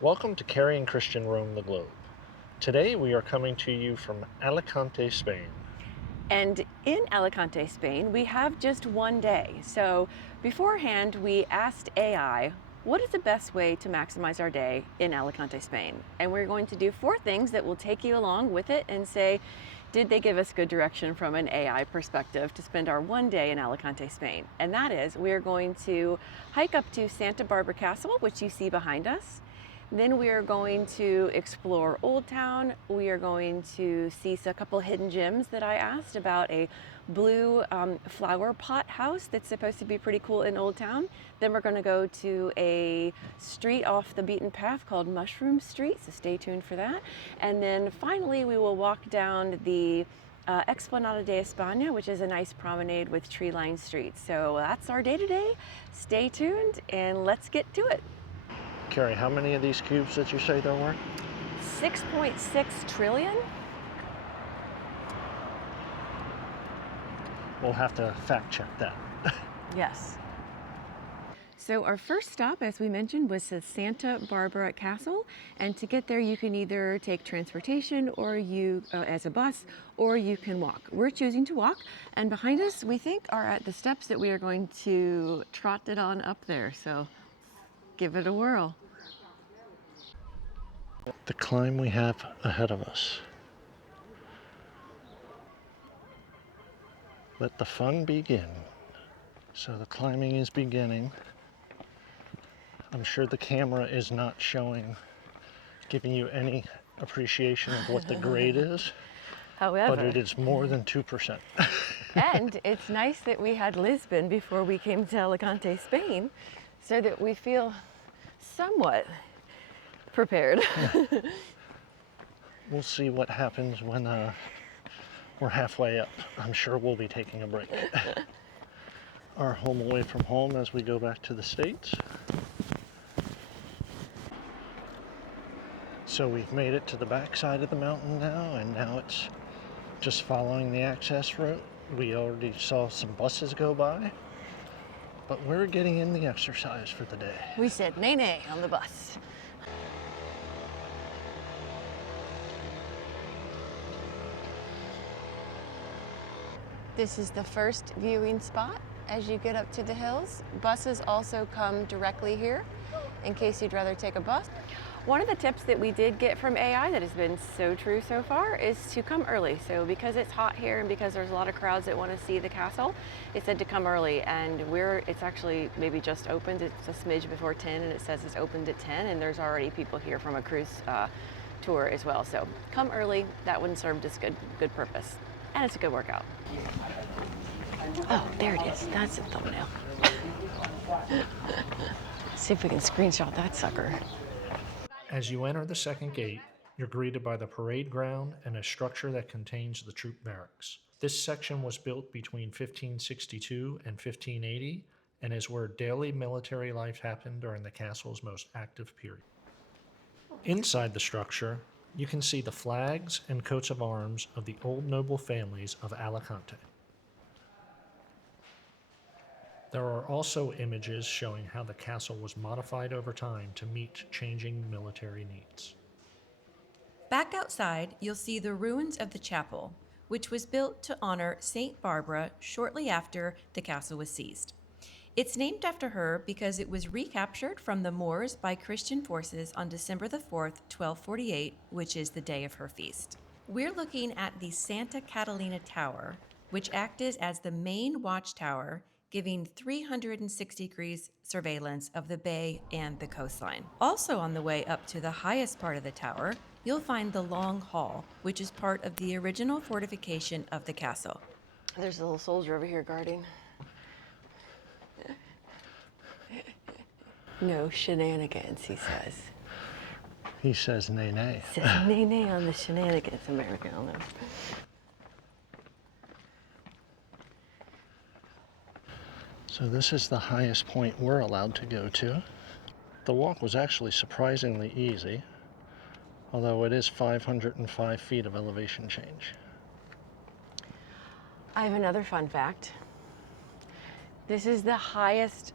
Welcome to Carrie and Christian Roam the Globe. Today we are coming to you from Alicante, Spain. And in Alicante, Spain, we have just one day. So beforehand, we asked AI, what is the best way to maximize our day in Alicante, Spain? And we're going to do 4 things that will take you along with it and say, did they give us good direction from an AI perspective to spend our one day in Alicante, Spain? And that is, we're going to hike up to Santa Barbara Castle, which you see behind us. Then we are going to explore Old Town. We are going to see a couple hidden gems that I asked about, a blue flower pot house that's supposed to be pretty cool in Old Town. Then we're going to go to a street off the beaten path called Mushroom Street, so stay tuned for that. And then finally we will walk down the Explanada de España, which is a nice promenade with tree-lined streets. So that's our day today. Stay tuned and let's get to it. Carrie, how many of these cubes did you say there were? 6.6 trillion? We'll have to fact check that. Yes. So our first stop, as we mentioned, was the Santa Barbara Castle. And to get there, you can either take transportation or as a bus, or you can walk. We're choosing to walk. And behind us, we think, are at the steps that we are going to trot it on up there. So give it a whirl. The climb we have ahead of us. Let the fun begin. So the climbing is beginning. I'm sure the camera is not giving you any appreciation of what the grade is. However, but it is more than 2%. And it's nice that we had Lisbon before we came to Alicante, Spain, so that we feel somewhat prepared. We'll see what happens when we're halfway up. I'm sure we'll be taking a break. Our home away from home as we go back to the States. So we've made it to the back side of the mountain now, and now it's just following the access route. We already saw some buses go by, but we're getting in the exercise for the day. We said nay nay on the bus. This is the first viewing spot as you get up to the hills. Buses also come directly here in case you'd rather take a bus. One of the tips that we did get from AI that has been so true so far is to come early. So because it's hot here and because there's a lot of crowds that want to see the castle, it said to come early, and it's actually maybe just opened. It's a smidge before 10 and it says it's opened at 10, and there's already people here from a cruise tour as well. So come early. That one served its good purpose. And it's a good workout. Oh, there it is. That's the thumbnail. See if we can screenshot that sucker. As you enter the second gate, you're greeted by the parade ground and a structure that contains the troop barracks. This section was built between 1562 and 1580 and is where daily military life happened during the castle's most active period. Inside the structure, you can see the flags and coats of arms of the old noble families of Alicante. There are also images showing how the castle was modified over time to meet changing military needs. Back outside, you'll see the ruins of the chapel, which was built to honor Saint Barbara shortly after the castle was seized. It's named after her because it was recaptured from the Moors by Christian forces on December the 4th, 1248, which is the day of her feast. We're looking at the Santa Catalina Tower, which acted as the main watchtower, giving 360 degrees surveillance of the bay and the coastline. Also on the way up to the highest part of the tower, you'll find the Long Hall, which is part of the original fortification of the castle. There's a little soldier over here guarding. No shenanigans, he says. He says nay nay. Says nay nay on the shenanigans, American. I don't know. So this is the highest point we're allowed to go to. The walk was actually surprisingly easy, although it is 505 feet of elevation change. I have another fun fact. This is the highest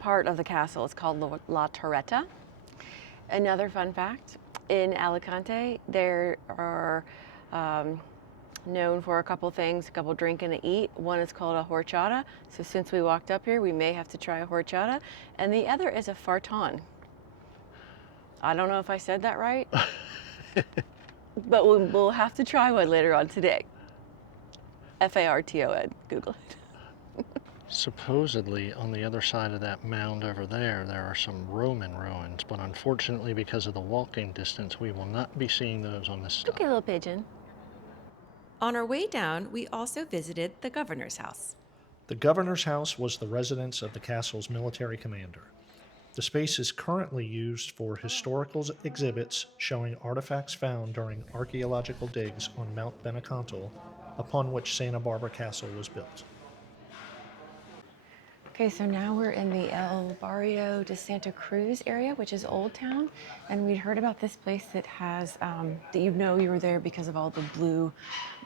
part of the castle. It's called La Torreta. Another fun fact, in Alicante, there are known for a couple things, a couple drink and a eat. One is called a horchata. So since we walked up here, we may have to try a horchata. And the other is a farton. I don't know if I said that right, but we'll have to try one later on today. Farton, Google it. Supposedly, on the other side of that mound over there, there are some Roman ruins, but unfortunately, because of the walking distance, we will not be seeing those on this stop. Okay, little pigeon. On our way down, we also visited the governor's house. The governor's house was the residence of the castle's military commander. The space is currently used for historical exhibits showing artifacts found during archaeological digs on Mount Benecantal, upon which Santa Barbara Castle was built. Okay, so now we're in the El Barrio de Santa Cruz area, which is Old Town, and we'd heard about this place that has, that you know you were there because of all the blue,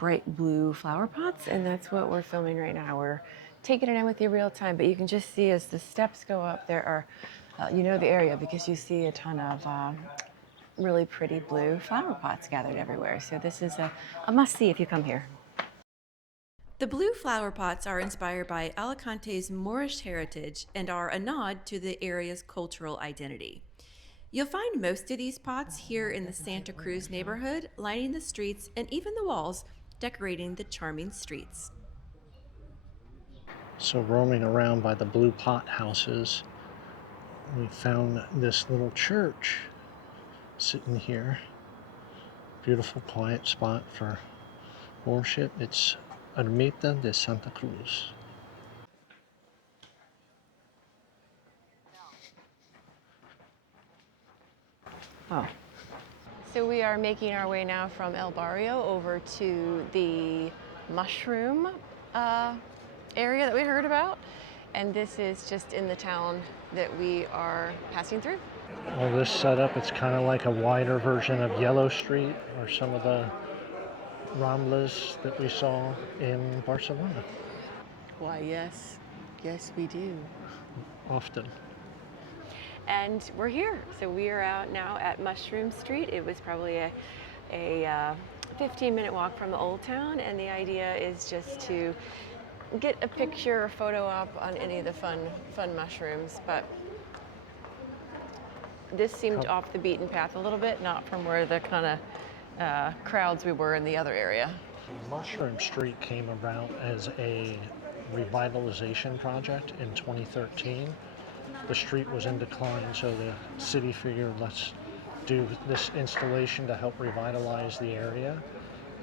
bright blue flower pots, and that's what we're filming right now. We're taking it in with you real time, but you can just see as the steps go up, there are, you know the area because you see a ton of really pretty blue flower pots gathered everywhere. So this is a must-see if you come here. The blue flower pots are inspired by Alicante's Moorish heritage and are a nod to the area's cultural identity. You'll find most of these pots here in the Santa Cruz neighborhood, lining the streets and even the walls, decorating the charming streets. So roaming around by the blue pot houses, we found this little church sitting here. Beautiful quiet spot for worship. It's Ermita de Santa Cruz. Oh. So we are making our way now from El Barrio over to the mushroom area that we heard about. And this is just in the town that we are passing through. All this setup, it's kind of like a wider version of Yellow Street or some of the Ramblas that we saw in Barcelona. Why, yes. Yes, we do. Often. And we're here. So we are out now at Mushroom Street. It was probably a 15-minute walk from the Old Town, and the idea is just to get a picture or photo op on any of the fun mushrooms. But this seemed off the beaten path a little bit, not from where the kind of crowds we were in the other area. Mushroom Street came about as a revitalization project in 2013. The street was in decline, so the city figured, let's do this installation to help revitalize the area.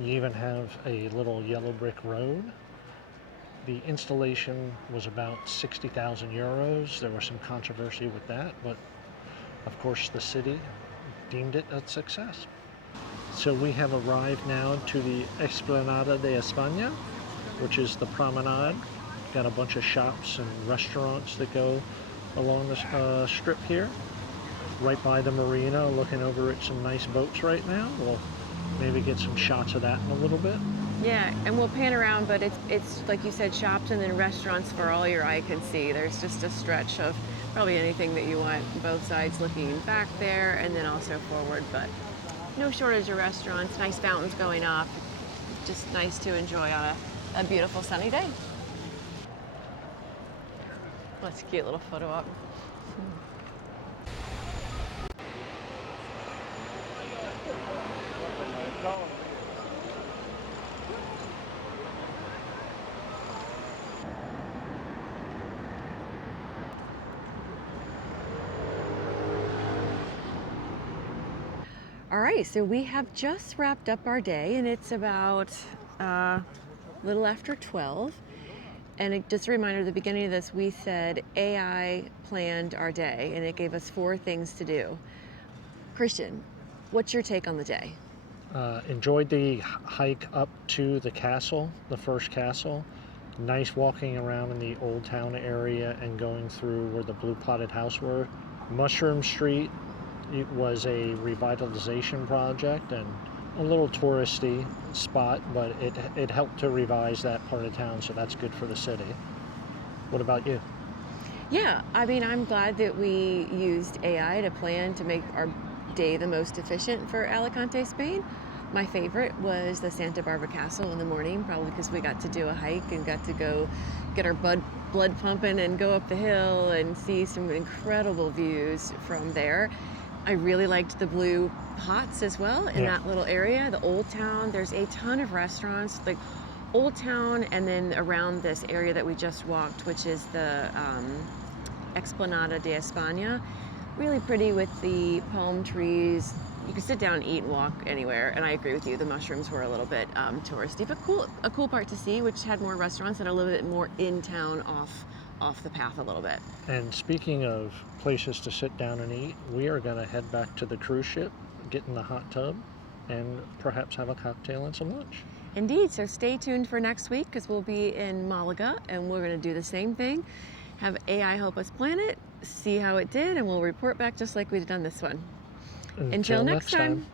You even have a little yellow brick road. The installation was about 60,000 euros. There was some controversy with that, but of course the city deemed it a success. So we have arrived now to the Explanada de España, which is the promenade. Got a bunch of shops and restaurants that go along the strip here. Right by the marina, looking over at some nice boats right now. We'll maybe get some shots of that in a little bit. Yeah, and we'll pan around, but it's like you said, shops and then restaurants for all your eye can see. There's just a stretch of probably anything that you want, both sides looking back there and then also forward, but no shortage of restaurants, nice fountains going off. Just nice to enjoy on a beautiful sunny day. That's a cute little photo op. All right, so we have just wrapped up our day, and it's about a little after 12. And just a reminder, at the beginning of this, we said AI planned our day, and it gave us 4 things to do. Christian, what's your take on the day? Enjoyed the hike up to the castle, the first castle. Nice walking around in the Old Town area and going through where the blue potted house were. Mushroom Street, it was a revitalization project and a little touristy spot, but it helped to revise that part of town, so that's good for the city. What about you? Yeah, I mean, I'm glad that we used AI to plan to make our day the most efficient for Alicante, Spain. My favorite was the Santa Barbara Castle in the morning, probably because we got to do a hike and got to go get our blood pumping and go up the hill and see some incredible views from there. I really liked the blue pots as well in Yeah. that little area, the old town. There's a ton of restaurants, like old town, and then around this area that we just walked, which is the Explanada de España. Really pretty with the palm trees. You can sit down, eat, and walk anywhere. And I agree with you, the mushrooms were a little bit touristy, but a cool part to see, which had more restaurants and a little bit more in town, off the path a little bit. And speaking of places to sit down and eat, we are going to head back to the cruise ship, get in the hot tub, and perhaps have a cocktail and some lunch. Indeed, so stay tuned for next week because we'll be in Malaga and we're going to do the same thing. Have AI help us plan it, see how it did, and we'll report back just like we did on this one. Until next time.